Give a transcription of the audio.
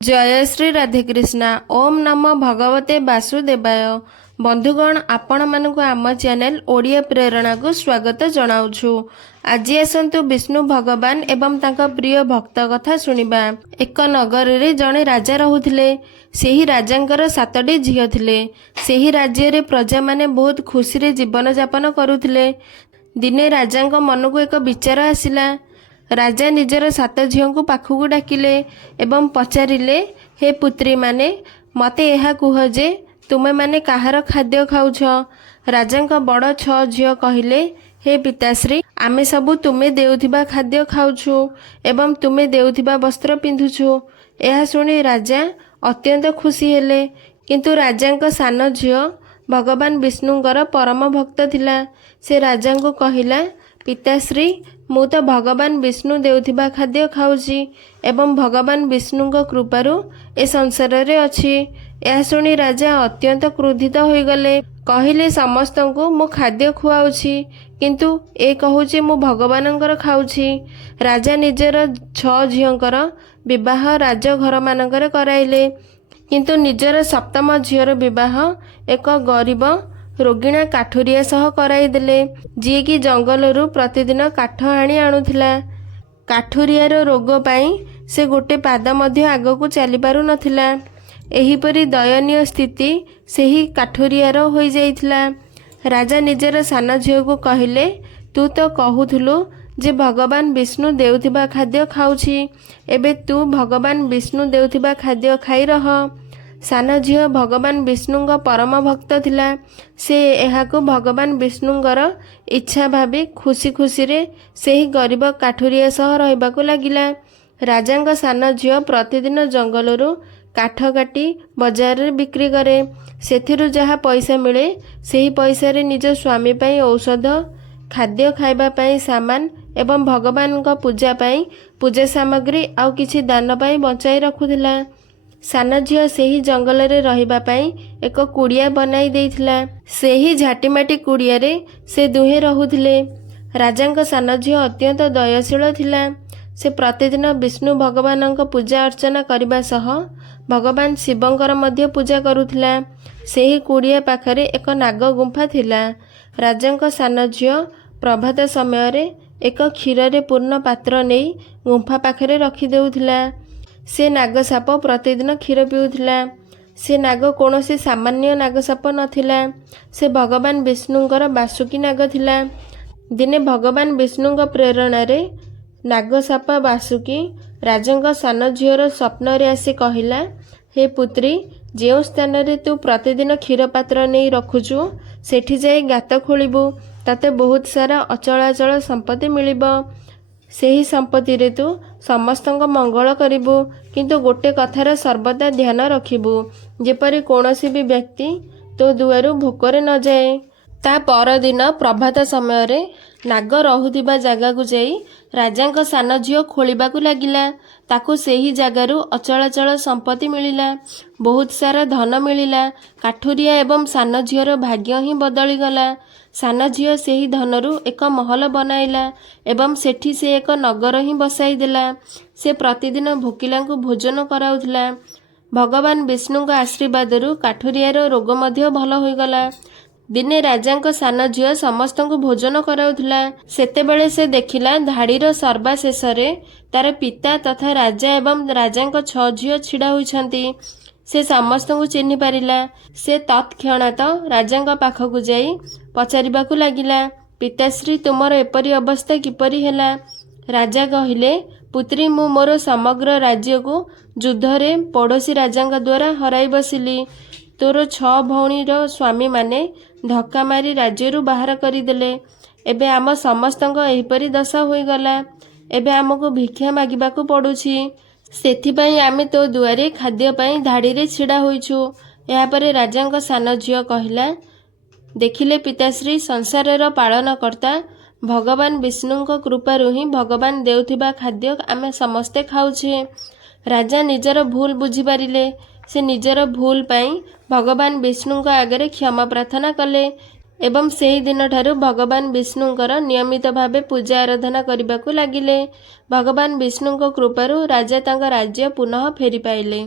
जय श्री राधेकृष्णा। ओम नमो भगवते वासुदेवाय। बंधुगण, आपण मानक आम चैनल ओडिया प्रेरणा को स्वागत जनाउछु। आज आसतु विष्णु भगवान एवं तांका प्रिय भक्त कथा सुनिबा। एक नगर रे जणे राजा रहुथिले। सेही राजांकर 7टी झियो थिले। सेही राज्य रे प्रजा माने बहुत खुशी रे जीवन यापन करुथिले। दिने राजांक मन को एक विचार आसिला। राजा निजर 7 झील को पाखक डाकिले एवं पचारिले, हे पुत्री माने मते यह कुह जे तुमे माने काहार खाद्य खाउछ। राजांक बड़ 6 झील कहिले, हे पिताश्री, आमे सबु तुमे देउथिबा खाद्य खाउछु एवं तुमे देउथिबा वस्त्र पिंधुछु। यह सुनी राजा अत्यंत खुशी हेले। किंतु राजांक सान झील भगवान विष्णुंकर परम भक्त थिला। से राजांको कहिला, पिताश्री, मु तो भगवान विष्णु देउथिबा खाद्य खाउची एवं भगवान विष्णुंक कृपारु ए संसार रे अछि। यह सुनी राजा अत्यंत क्रोधित होई गले। कहिले, समस्तंको मु खाद्य खुआउची किंतु ए कहूची मु भगवानंकर खाउची। राजा निजर 6 झियंकर विवाह राजघर मानकर कराइले, किंतु निजर 7म झियर विवाह एक गरीब रोगिणा काठुरिया सह कराई देले, जी कि जंगलरू प्रतिदिन काठ आनी आणुथिला। काठुरियार रोग पाई से गोटे पाद मध्य आगकू चली पारु नथिला। एहीपरि दयनीय स्थिति सेही काठुरियार होई जाइथिला। राजा निजर सान झियो को कहिले, तू तो कहूथुलु जे भगवान विष्णु देउथिबा खाद्य खाउछी, एबे तू भगवान विष्णु देउथिबा खाद्य खाई रह। सान झियो भगवान विष्णुंग परम भक्त थिला। से एहाको भगवान विष्णुंगर इच्छा भावी खुशी खुशी रे सेही गरीब काठुरिया सह रहिबाको लागिला। राजांग सान झियो प्रतिदिन जंगलरू काठ काटी बजार रे बिक्री करे। सेथिरु जहा पैसा मिले सेही पैसा रे निज स्वामी पई औषध, खाद्य खाइबा पई सामान एवं भगवान का पूजा पाई पूजा सामग्री आउ किछि दान पाई बचाई रखुथिला। सान झियो सेही जंगल रे रहिबा पाई एक कुड़िया बनाई देइथिला। सेही झाटीमाटी कुड़िया रे से दुहे रहुथिले। राजांक सान झियो अत्यंत दयाशील थिला। से प्रतिदिन विष्णु भगवानंक पूजा अर्चना करिबा सह भगवान शिवंकर मध्य पूजा करुथिला। सेही कुड़िया पाखरे एक नाग गुंफा थिला। राजांक सान झियो प्रभात समय रे एक क्षीर रे पूर्ण पात्र नेई गुंफा पाखरे रखी देउथिला। से नागसाप प्रतिदिन क्षीर पिउथिला। से नाग कौनसी सामान्य नागसाप नथिला। से भगवान विष्णुंकर बासुकी नाग थिला। दिने भगवान विष्णुंक प्रेरणा रे नागसाप बासुकी राजांक सान झियोर स्वप्न रे आसी कहिला, हे पुत्री, जेउ स्थान रे तू प्रतिदिन क्षीर पात्र नहीं रखुचु सेठी जाई गात खोलिबु, ताते बहुत सारा अचलाचल संपत्ति मिलिबो। सेही संपत्ति रे तू समस्तंक मंगल करिबु, किंतु गोटे कथार सर्वदा ध्यान रखिबु, जेपरि कौनसी भी व्यक्ति तो दुआरु भोकरे न जाए। ता परदिन प्रभात समय रे नाग रहुथिबा जागा को जाई राजांक सान झियो खोलिबाकू लागिला। ताकू सेही जागारू अचलाचल संपत्ति मिलिला, बहुत सारा धन मिलिला। काठुरिया एवं सान झियोर भाग्य ही बदली गला। सान झियो सेही धनरू एक महल बनाइला एवं सेठी से एक नगर ही बसाई देला। से प्रतिदिन भोकिलांकू भोजन कराउथिला। भगवान विष्णुंक आशीर्वादरू काठुरियार रोग मध्य भल होइगला। दिने राजांक सान झियो समस्तंकू भोजन कराउथिला। सेतेबेले से देखिला धाड़ीर सर्वाशेष रे तार पिता तथा राजा एवं राजांक 6 झियो छिड़ा होइछंती। से समस्त को चिन्हि पारिला। से तत्क्षणात राजांक पाखकू जाई पचारिबाकू लागिला, पिताश्री, तुमर एपरी अवस्था किपरि हेला? राजा कहिले, पुत्री, मु मोर समग्र राज्य को युद्ध रे पड़ोसी राजांक द्वारा हराई बसिली। तोर 6 भौणीर स्वामी माने धक्का मारी राज्यरू बाहर करिदेले। एबे आम समस्तंक एहिपरि दशा होइगला। एबे आमको भिक्षा मागिबाकू पड़ुछि। सेथिपाई आमे तो दुआरे खाद्य पाई धाड़ी रे छिड़ा होइछु। यापरे राजांक सान झियो कहिला, देखिले पिताश्री, संसारर पालनकर्ता भगवान विष्णुंक कृपारु ही भगवान देउथिबा खाद्य आमे समस्ते खाउछे। राजा निजर भूल बुझी पारिले। से निजर भूल पाई भगवान विष्णुंक आगरे क्षमा प्रार्थना कले। ଏବଂ ସେହି ଦିନଠାରୁ ଭଗବାନ ବିଷ୍ଣୁଙ୍କର ନିୟମିତ ଭାବେ ପୂଜା ଆରାଧନା କରିବାକୁ ଲାଗିଲେ। ଭଗବାନ ବିଷ୍ଣୁଙ୍କ କୃପାରୁ ରାଜା ତାଙ୍କ ରାଜ୍ୟ ପୁନଃ ଫେରି ପାଇଲେ।